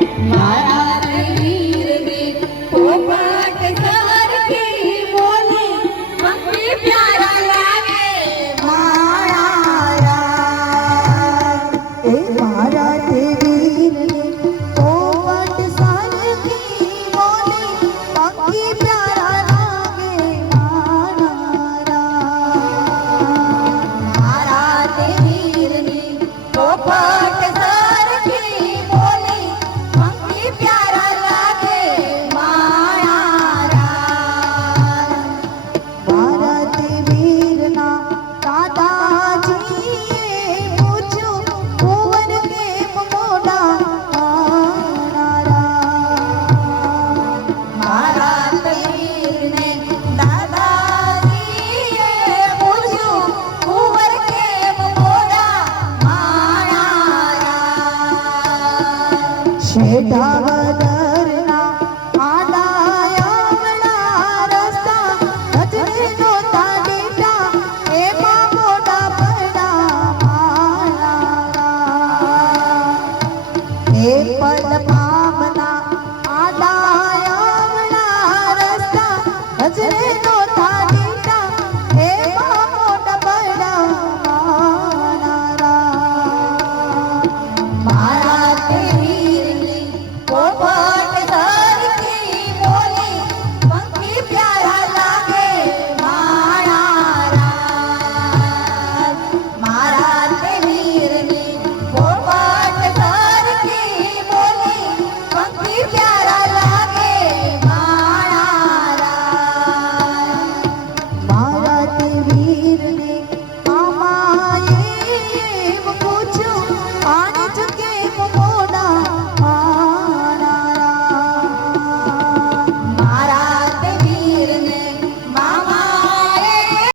મારા વીરને પોપટ સરખી બોલે મને પ્યારા લાગે મારા રામ એ મારા વીરને પોપટ સરખી બોલે પંખી પ્યારા લાગે મારા રામ મારા વીરને પોપટ સરખી બોલે પંખી પ્યારા લાગે મારા રામ મારા વીરના દાદાજીએ પૂછ્યું કુંવર કેમ મોડા મારા રામ મારા વીરને દાદાજીએ પૂછ્યું કુંવર કેમ મોડા મારા રામ શેઢાવદરના આડાયામણા રસ્તા નજરે નહોતા દેતા એમાં મોટા પડ્યા મારા રામ. એ પદ પામના